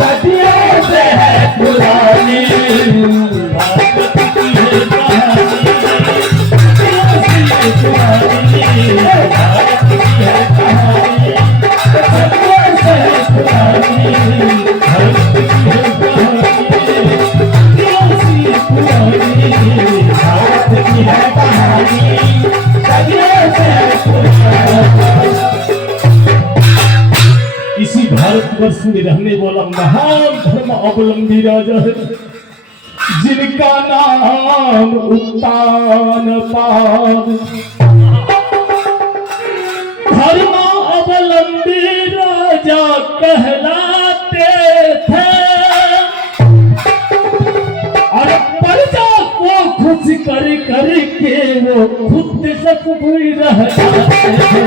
सदियों से है पुरानी भारत की है कहानी, भारत की है कहानी, सदियों से है पुरानी भारत की है कहानी, सदियों से पुरानी भारत की है कहानी, सदियों से है पुरानी। इसी भारतवर्ष में रहने वाला महान धर्म अवलंबी राजा है जिनका नाम उत्तानपाद। धर्म अवलंबी राजा कहलाते थे और प्रजा को खुश कर करके वो खुद सब भी रह जाते थे।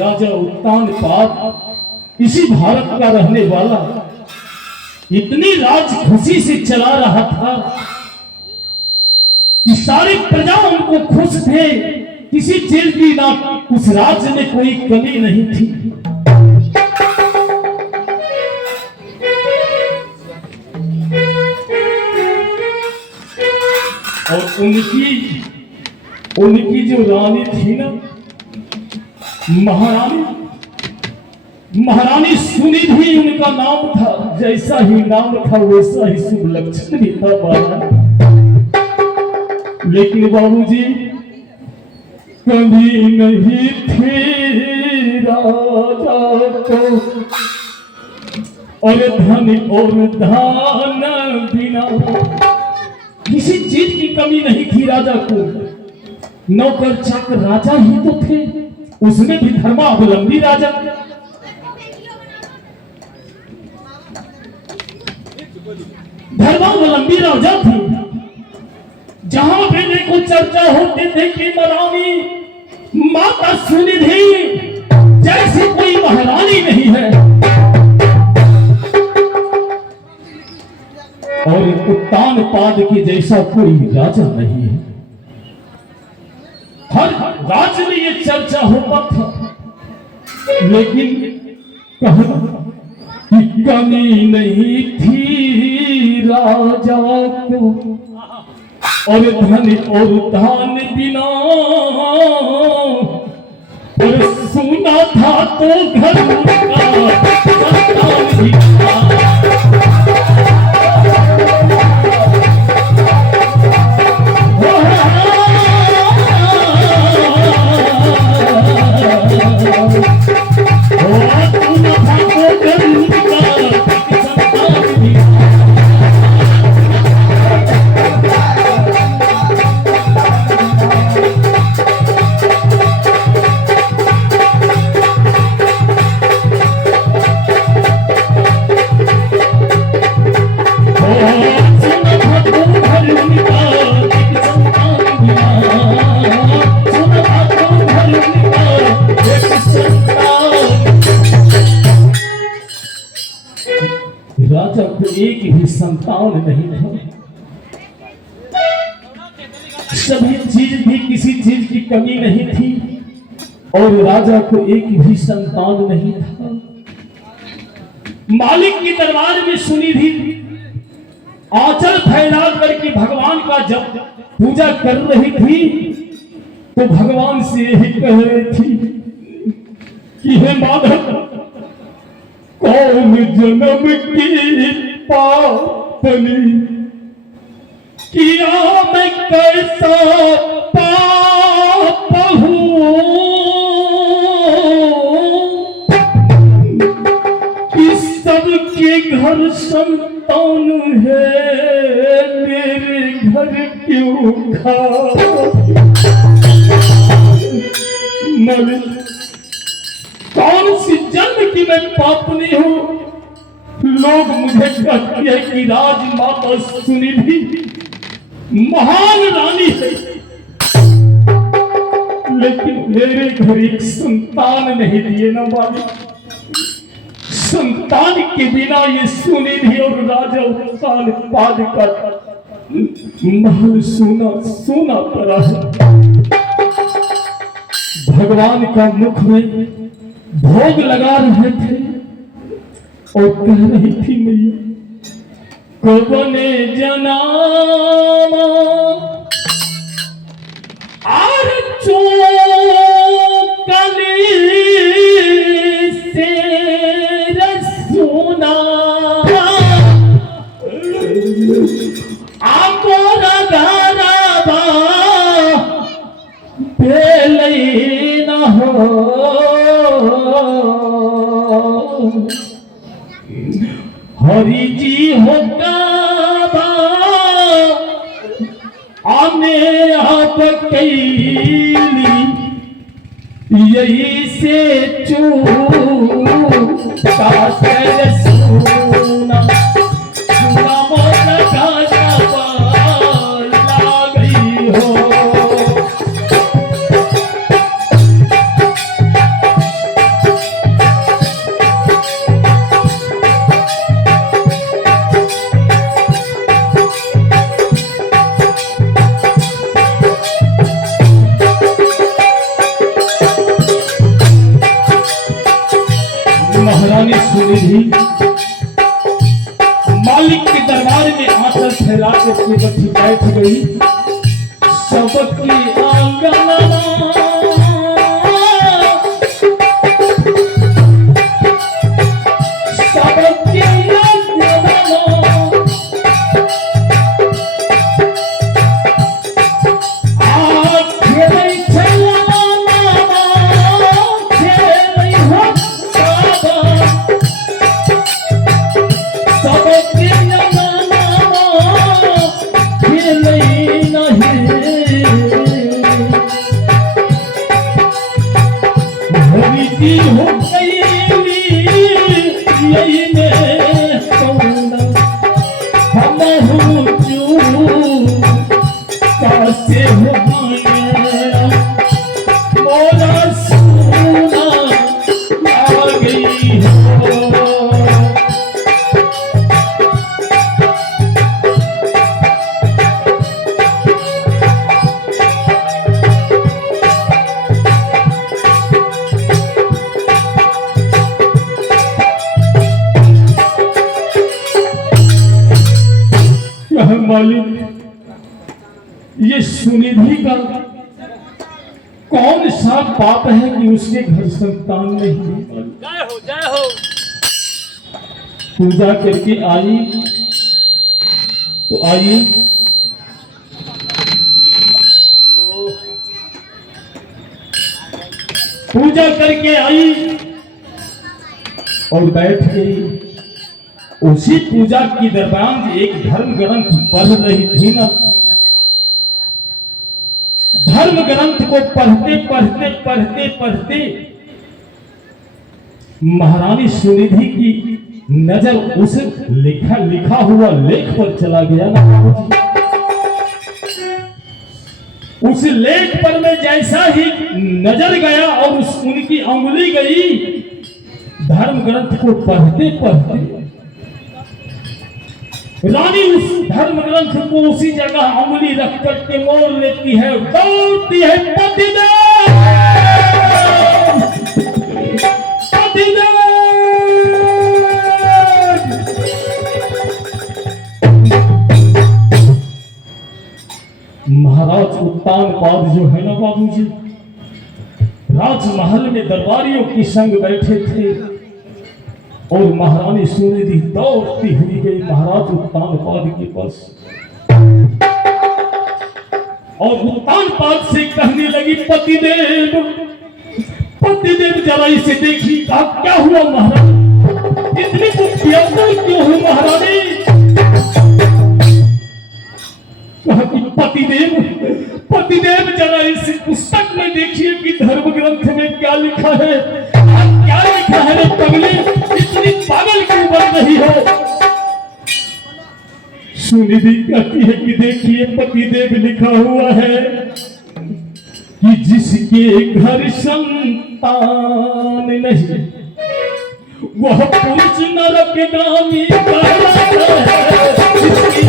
राजा उत्तानपाद इसी भारत का रहने वाला इतनी राज खुशी से चला रहा था कि सारी प्रजा उनको खुश थे, किसी चीज की ना उस राज्य में कोई कमी नहीं थी। और उनकी जो रानी थी ना, महारानी सुनिधि उनका नाम था। जैसा ही नाम था वैसा ही शुभ लक्षण भी था बाबा। लेकिन बाबूजी कभी नहीं थी राजा को और धन और धान बिना, किसी चीज की कमी नहीं थी राजा को। नौकर चाकर राजा ही तो थे, उसमें भी धर्मावलंबी राजा। धर्मावलंबी राजा थे। जहां पे देखो चर्चा होती थे कि महारानी माता सुनिधि जैसी कोई महारानी नहीं है और उत्तानपाद के जैसा कोई राजा नहीं है। हर राज्य में ये चर्चा होता था, लेकिन कहा कि कमी नहीं थी राजा को और धन और धान बिना, और सुना था तो घर का संतान भी था। राजा को एक भी संतान नहीं था। सभी चीज भी, किसी चीज की कमी नहीं थी और राजा को एक भी संतान नहीं था। मालिक के दरबार में सुनिधि आंचल फैला करके भगवान का जब पूजा कर रही थी तो भगवान से यही कह रही थी कि हे माधव, कौन जन्म की पापनी किया मैं कैसा पाप हूँ कि सबके घर संतान है, मेरे घर क्यों खा। कौन सी जन्म की मैं पापनी हूँ लोग मुझे कहते हैं कि राजमाता सुनिधि महान रानी है, लेकिन मेरे घर एक संतान नहीं दिए ना मालिक। संतान के बिना ये सुनिधि और राजा उत्तान पाद का महल सोना सोना पड़ा है। भगवान का मुख में भोग लगा रहे थे और कह रही थी मैया कबने जनामा आर चोकली से रसूना आकोरा गाराबा पेलई न हो हरि जी हो काबा आने आप कैली यही से चूका से सुना सुना मोर गाना ला गई हो। महारानी सुनिधि मालिक के दरबार में आंचल फैला के बैठ गई। सबकी आंगन सबकी हो यही में कौना हम हूँ कैसे हो मोला सुना आ गई हो। मालिक ये सुनिधि का कौन सा पाप है कि उसके घर संतान नहीं है। जय हो जय हो। पूजा करके आई तो आई पूजा करके आई और बैठ गई। उसी पूजा की दरमियान एक धर्म ग्रंथ पढ़ रही थी ना। धर्म ग्रंथ को पढ़ते पढ़ते पढ़ते पढ़ते महारानी सुनिधि की नजर उस लिखा हुआ लेख पर चला गया ना। उस लेख पर में जैसा ही नजर गया और उनकी अंगुली गई धर्म ग्रंथ को पढ़ते पढ़ते रानी उस धर्म ग्रंथ को उसी जगह अंगुली रख करके मोड़ लेती है, दौड़ती है पतिदेव पतिदेव। महाराज उत्तान पाद जो है ना बाबूजी, राजमहल में दरबारियों की संग बैठे थे और महारानी सुनिधि दौड़ती हुई गई महाराज उत्तान पाद के पास और उत्तान पाद से कहने लगी पतिदेव पतिदेव जरा इसे देखिए क्या हुआ महाराज, इतनी बुद्धिमती क्यों हो महारानी। कहा कि पतिदेव जरा इस पुस्तक में देखिए कि धर्म ग्रंथ में क्या लिखा है। क्या लिखा है रे पगली, इतनी पागल क्यों बन रही हो। सुनिधि कहती है कि देखिए पतिदेव लिखा हुआ है कि जिसके घर संतान नहीं वह पुरुष नरकगामी कहलाता है। जिसके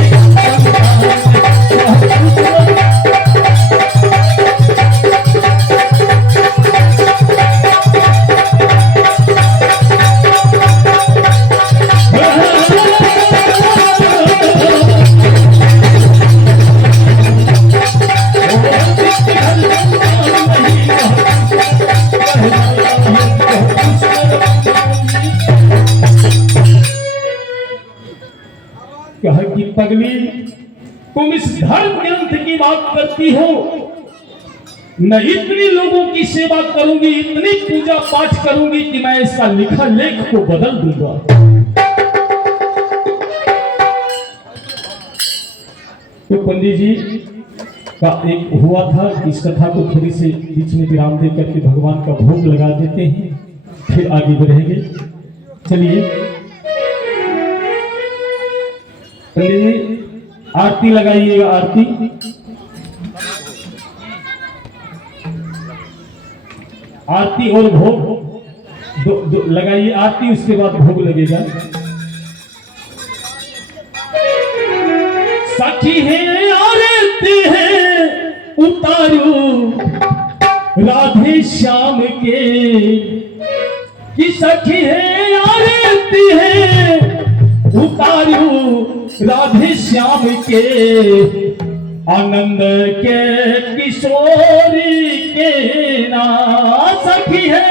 कहा कि पगली तुम इस धर्म ग्रंथ की बात करती हो, मैं इतने लोगों की सेवा करूंगी, इतनी पूजा पाठ करूंगी कि मैं इसका लिखा लेख को बदल दूंगा। तो पंडित जी का एक हुआ था, इस कथा को थोड़ी से बीच में विराम दे करके भगवान का भोग लगा देते हैं, फिर आगे बढ़ेंगे। चलिए पंडित जी आरती लगाइएगा, आरती। आरती और भोग लगाइए, आरती उसके बाद भोग लगेगा। सखी है आरती है उतारू राधे श्याम के, कि सखी है आरती है उतारू राधे श्याम के, आनंद के किशोरी के ना सखी है।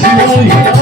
Hallelujah.